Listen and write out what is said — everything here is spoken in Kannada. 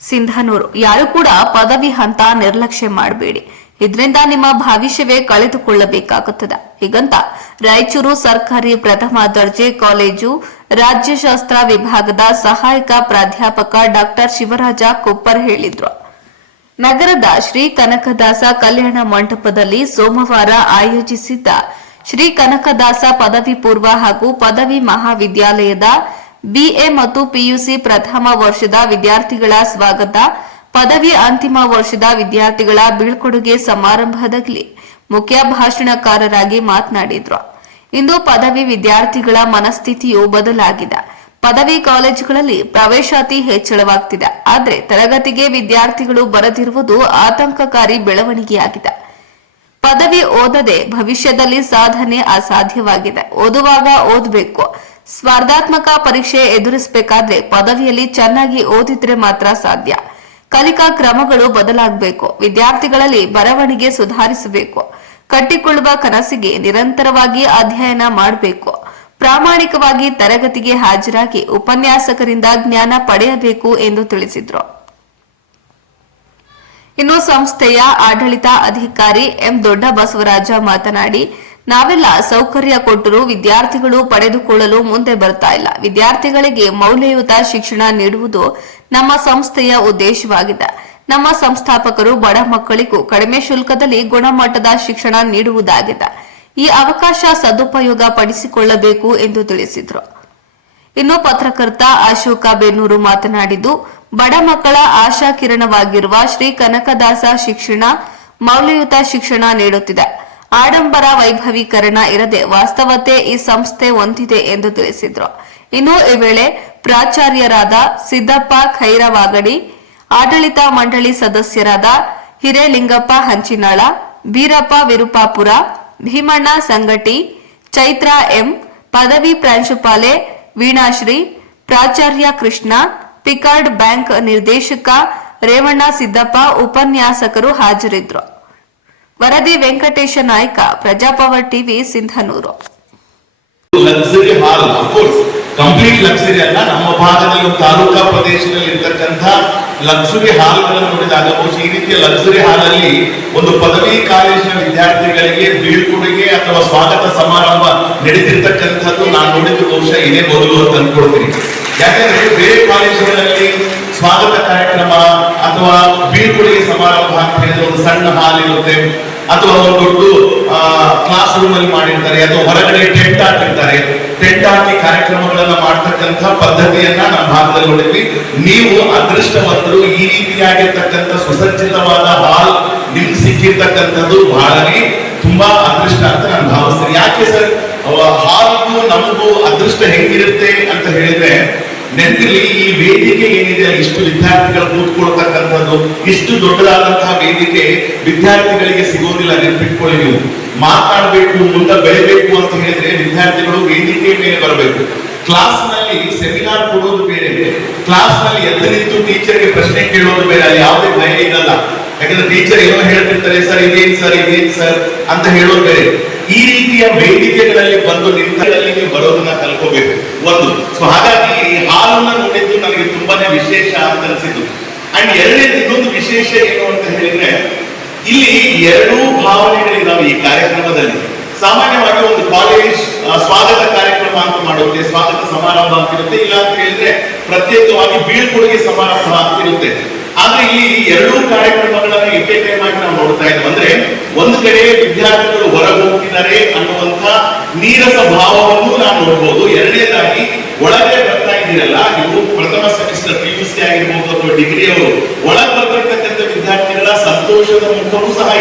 ಸಿಂಧನೂರು. ಯಾರು ಕೂಡ ಪದವಿ ಹಂತ ನಿರ್ಲಕ್ಷ್ಯ ಮಾಡಬೇಡಿ. ಇದರಿಂದ ನಿಮ್ಮ ಭವಿಷ್ಯವೇ ಕಳೆದುಕೊಳ್ಳಬೇಕಾಗುತ್ತದೆ. ಹೀಗಂತ ರಾಯಚೂರು ಸರ್ಕಾರಿ ಪ್ರಥಮ ದರ್ಜೆ ಕಾಲೇಜು ರಾಜ್ಯಶಾಸ್ತ್ರ ವಿಭಾಗದ ಸಹಾಯಕ ಪ್ರಾಧ್ಯಾಪಕ ಡಾಕ್ಟರ್ ಶಿವರಾಜ ಕೊಪ್ಪರ್ ಹೇಳಿದ್ರು. ನಗರದ ಶ್ರೀ ಕನಕದಾಸ ಕಲ್ಯಾಣ ಮಂಟಪದಲ್ಲಿ ಸೋಮವಾರ ಆಯೋಜಿಸಿದ್ದ ಶ್ರೀ ಕನಕದಾಸ ಪದವಿ ಪೂರ್ವ ಹಾಗೂ ಪದವಿ ಮಹಾವಿದ್ಯಾಲಯದ ಬಿಎ ಮತ್ತು ಪಿಯುಸಿ ಪ್ರಥಮ ವರ್ಷದ ವಿದ್ಯಾರ್ಥಿಗಳ ಸ್ವಾಗತ. ಪದವಿ ಅಂತಿಮ ವರ್ಷದ ವಿದ್ಯಾರ್ಥಿಗಳ ಬೀಳ್ಕೊಡುಗೆ ಸಮಾರಂಭದಲ್ಲಿ ಮುಖ್ಯ ಭಾಷಣಕಾರರಾಗಿ ಮಾತನಾಡಿದ್ರು. ಇಂದು ಪದವಿ ವಿದ್ಯಾರ್ಥಿಗಳ ಮನಸ್ಥಿತಿಯು ಬದಲಾಗಿದೆ. ಪದವಿ ಕಾಲೇಜುಗಳಲ್ಲಿ ಪ್ರವೇಶಾತಿ ಹೆಚ್ಚಳವಾಗ್ತಿದೆ. ಆದರೆ ತರಗತಿಗೆ ವಿದ್ಯಾರ್ಥಿಗಳು ಬರದಿರುವುದು ಆತಂಕಕಾರಿ ಬೆಳವಣಿಗೆಯಾಗಿದೆ. ಪದವಿ ಓದದೆ ಭವಿಷ್ಯದಲ್ಲಿ ಸಾಧನೆ ಅಸಾಧ್ಯವಾಗಿದೆ. ಓದುವಾಗ ಓದಬೇಕು. ಸ್ಪರ್ಧಾತ್ಮಕ ಪರೀಕ್ಷೆ ಎದುರಿಸಬೇಕಾದ್ರೆ ಪದವಿಯಲ್ಲಿ ಚೆನ್ನಾಗಿ ಓದಿದ್ರೆ ಮಾತ್ರ ಸಾಧ್ಯ. ಕಲಿಕಾ ಕ್ರಮಗಳು ಬದಲಾಗಬೇಕು. ವಿದ್ಯಾರ್ಥಿಗಳಲ್ಲಿ ಬರವಣಿಗೆ ಸುಧಾರಿಸಬೇಕು. ಕಟ್ಟಿಕೊಳ್ಳುವ ಕನಸಿಗೆ ನಿರಂತರವಾಗಿ ಅಧ್ಯಯನ ಮಾಡಬೇಕು. ಪ್ರಾಮಾಣಿಕವಾಗಿ ತರಗತಿಗೆ ಹಾಜರಾಗಿ ಉಪನ್ಯಾಸಕರಿಂದ ಜ್ಞಾನ ಪಡೆಯಬೇಕು ಎಂದು ತಿಳಿಸಿದರು. ಇನ್ನು ಸಂಸ್ಥೆಯ ಆಡಳಿತ ಅಧಿಕಾರಿ ಎಂ ದೊಡ್ಡ ಬಸವರಾಜ ಮಾತನಾಡಿ ನಾವೆಲ್ಲ ಸೌಕರ್ಯ ಕೊಟ್ಟರೂ ವಿದ್ಯಾರ್ಥಿಗಳು ಪಡೆದುಕೊಳ್ಳಲು ಮುಂದೆ ಬರ್ತಾ ಇಲ್ಲ. ವಿದ್ಯಾರ್ಥಿಗಳಿಗೆ ಮೌಲ್ಯಯುತ ಶಿಕ್ಷಣ ನೀಡುವುದು ನಮ್ಮ ಸಂಸ್ಥೆಯ ಉದ್ದೇಶವಾಗಿದೆ. ನಮ್ಮ ಸಂಸ್ಥಾಪಕರು ಬಡ ಮಕ್ಕಳಿಗೂ ಕಡಿಮೆ ಶುಲ್ಕದಲ್ಲಿ ಗುಣಮಟ್ಟದ ಶಿಕ್ಷಣ ನೀಡುವುದಾಗಿದೆ. ಈ ಅವಕಾಶ ಸದುಪಯೋಗ ಪಡಿಸಿಕೊಳ್ಳಬೇಕು ಎಂದು ತಿಳಿಸಿದರು. ಇನ್ನು ಪತ್ರಕರ್ತ ಅಶೋಕ ಬೆನ್ನೂರು ಮಾತನಾಡಿದ್ದು, ಬಡ ಮಕ್ಕಳ ಆಶಾ ಶ್ರೀ ಕನಕದಾಸ ಶಿಕ್ಷಣ ಮೌಲ್ಯಯುತ ಶಿಕ್ಷಣ ನೀಡುತ್ತಿದೆ. ಆಡಂಬರ ವೈಭವೀಕರಣ ಇರದೆ ವಾಸ್ತವತೆ ಈ ಸಂಸ್ಥೆ ಹೊಂದಿದೆ ಎಂದು ತಿಳಿಸಿದ್ರು. ಇನ್ನು ಈ ವೇಳೆ ಪ್ರಾಚಾರ್ಯರಾದ ಸಿದ್ದಪ್ಪ ಖೈರವಾಗಡಿ, ಆಡಳಿತ ಮಂಡಳಿ ಸದಸ್ಯರಾದ ಹಿರೇಲಿಂಗಪ್ಪ ಹಂಚಿನಾಳ, ಬೀರಪ್ಪ ವಿರುಪಾಪುರ, ಭೀಮಣ್ಣ ಸಂಗಟಿ, ಚೈತ್ರ ಎಂ, ಪದವಿ ಪ್ರಾಂಶುಪಾಲೆ ವೀಣಾಶ್ರೀ, ಪ್ರಾಚಾರ್ಯ ಕೃಷ್ಣ, ಪಿಕಾರ್ಡ್ ಬ್ಯಾಂಕ್ ನಿರ್ದೇಶಕ ರೇವಣ್ಣ ಸಿದ್ದಪ್ಪ ಉಪನ್ಯಾಸಕರು ಹಾಜರಿದ್ದರು ವರದಿ Venkatesha Nayka, Praja power TV, Sindhanur. Luxury hall of course complete luxury ಅಲ್ಲ. ನಮ್ಮ ಭಾಗದಲ್ಲಿ ತಾಲೂಕಾ ಪ್ರದೇಶದಲ್ಲಿ ಇರ್ತಕ್ಕಂಥ ಲಕ್ಸುರಿ ಹಾಲ್ಗಳನ್ನು ನೋಡಿದಾಗ ಬಹುಶಃ ಈ ರೀತಿಯ ಲಕ್ಸುರಿ ಹಾಲ್ ಅಲ್ಲಿ ಒಂದು ಪದವಿ ಕಾಲೇಜಿನ ವಿದ್ಯಾರ್ಥಿಗಳಿಗೆ ಬೀಳ್ಕೊಡುಗೆ ಅಥವಾ ಸ್ವಾಗತ ಸಮಾರಂಭ ನಡೆದಿರ್ತಕ್ಕಂಥದ್ದು ನಾನು ನೋಡಿದ್ದು ಬಹುಶಃ ಇದೇ ಮೊದಲು ಅಂತ ಅನ್ಕೊಳ್ತೀನಿ. ಯಾಕಂದ್ರೆ ಬೇರೆ ಕಾಲೇಜುಗಳಲ್ಲಿ ಸ್ವಾಗತ ಕಾರ್ಯಕ್ರಮ ಅಥವಾ ಬೀಳ್ಕೊಡುಗೆ ಸಮಾರಂಭ ಅಂತ ಹೇಳಿದ್ರೆ ಒಂದು ಸಣ್ಣ ಹಾಲ್ ಇರುತ್ತೆ. ಅಥವಾ ಒಂದು ದೊಡ್ಡ ಕ್ಲಾಸ್ ರೂಮ್ ಅಲ್ಲಿ ಮಾಡಿರ್ತಾರೆ. ಅಥವಾ ಹೊರಗಡೆ ಟೆಂಟ್ ಹಾಕಿರ್ತಾರೆ. ಟೆಂಟ್ ಹಾಕಿ ಕಾರ್ಯಕ್ರಮಗಳನ್ನ ಮಾಡ್ತಕ್ಕಂಥ ಪದ್ಧತಿಯನ್ನ ನಮ್ಮ ಭಾಗದಲ್ಲಿ ನೋಡಿದ್ವಿ. ನೀವು ಅದೃಷ್ಟವಂತರು, ಈ ರೀತಿಯಾಗಿರ್ತಕ್ಕಂಥ ಸುಸಜ್ಜಿತವಾದ ಹಾಲ್ ನಿಮ್ಗೆ ಸಿಕ್ಕಿರ್ತಕ್ಕಂಥದ್ದು ಬಹಳನೇ ತುಂಬಾ ಅದೃಷ್ಟ ಅಂತ ನಾನು ಭಾವಿಸ್ತೀನಿ. ಯಾಕೆ ಸರ್? ಹಾಲ್ಗೂ ನಮಗೂ ಅದೃಷ್ಟ ಹೆಂಗಿರುತ್ತೆ ಅಂತ ಹೇಳಿದ್ರೆ ನೆನಪಿರ್ಲಿ, ಈ ವೇದಿಕೆ ಏನಿದೆ, ಇಷ್ಟು ವಿದ್ಯಾರ್ಥಿಗಳು ಕೂತ್ಕೊಳ್ತಕ್ಕಂಥದ್ದು, ಇಷ್ಟು ದೊಡ್ಡದಾದಂತಹ ವೇದಿಕೆ ವಿದ್ಯಾರ್ಥಿಗಳಿಗೆ ಸಿಗೋದಿಲ್ಲ ನೆನಪಿಟ್ಕೊಳ್ಳಿ ನೀವು. ಮಾತಾಡಬೇಕು, ಮುಂದೆ ಬೆಳಿಬೇಕು ಅಂತ ಹೇಳಿದ್ರೆ ವಿದ್ಯಾರ್ಥಿಗಳು ವೇದಿಕೆ ಮೇಲೆ ಬರಬೇಕು. ಕ್ಲಾಸ್ನಲ್ಲಿ ಸೆಮಿನಾರ್ ಕೊಡೋದು ಬೇರೆ ಕ್ಲಾಸ್ನಲ್ಲಿ ಎದ್ದು ನಿಂತು ಟೀಚರ್ಗೆ ಪ್ರಶ್ನೆ ಕೇಳೋದು ಬೇರೆ ಅಲ್ಲಿ ಯಾವುದೇ ಭಯ ಇರಲ್ಲ. ಯಾಕಂದ್ರೆ ಟೀಚರ್ ಏನೋ ಹೇಳ್ತಿರ್ತಾರೆ, ಸರ್, ಇದೇನ್ ಸರ್ ಇದೇನ್ ಸರ್ ಅಂತ ಹೇಳೋದು ಬೇರೆ ಈ ರೀತಿಯ ವೇದಿಕೆಗಳಲ್ಲಿ ಬಂದು ನಿಂತಲ್ಲಿ ಬರೋದನ್ನ ಕಲ್ಕೋಬೇಕು ಒಂದು. ಸೊ ಹಾಗಾಗಿ ಹಾಲನ್ನ ನೋಡಿದ್ದು ನನಗೆ ತುಂಬಾನೇ ವಿಶೇಷ ಅಂತ ಅನಿಸಿತು ಅಂಡ್ ಎರಡನೇ ಇನ್ನೊಂದು ವಿಶೇಷ ಏನು ಅಂತ ಹೇಳಿದ್ರೆ, ಇಲ್ಲಿ ಎರಡೂ ನಾವು ಈ ಕಾರ್ಯಕ್ರಮದಲ್ಲಿ. ಸಾಮಾನ್ಯವಾಗಿ ಒಂದು ಕಾಲೇಜ್ ಸ್ವಾಗತ ಕಾರ್ಯಕ್ರಮ ಅಂತ ಮಾಡುತ್ತೆ, ಸ್ವಾಗತ ಸಮಾರಂಭ ಅಂತ ಇರುತ್ತೆ ಇಲ್ಲ ಅಂತ ಹೇಳಿದ್ರೆ ಪ್ರತ್ಯೇಕವಾಗಿ ಬೀಳ್ಕೊಡುಗೆ ಸಮಾರಂಭ ಅಂತ ಇರುತ್ತೆ ಆದ್ರೆ ಇಲ್ಲಿ ಎರಡೂ ಕಾರ್ಯಕ್ರಮಗಳನ್ನು ಎಟ್ ಟೈಮ್ ಆಗಿ ನಾವು ನೋಡ್ತಾ ಇದ್ದೇವೆ. ಅಂದ್ರೆ ಒಂದು ಕಡೆ ವಿದ್ಯಾರ್ಥಿಗಳು ಹೊರಗೆ ಹೋಗ್ತಿದ್ದಾರೆ ಅನ್ನುವಂತ ನೀರಸ ಭಾವವನ್ನು ನಾವು ನೋಡ್ಬೋದು. ಎರಡನೇದಾಗಿ ಬರ್ತಾ ಇದ್ದೀರಲ್ಲ ನೀವು ಪ್ರಥಮ ಸೆಮಿಸ್ಟರ್ ಪಿ ಯು ಸಿ ಆಗಿರ್ಬೋದು ಅಥವಾ ಡಿಗ್ರಿ ಅವರು ಒಳಗೆ ಬರ್ತಿರ್ತಕ್ಕಂಥ ವಿದ್ಯಾರ್ಥಿಗಳ ಸಂತೋಷದ ಮುಖವೂ ಸಹ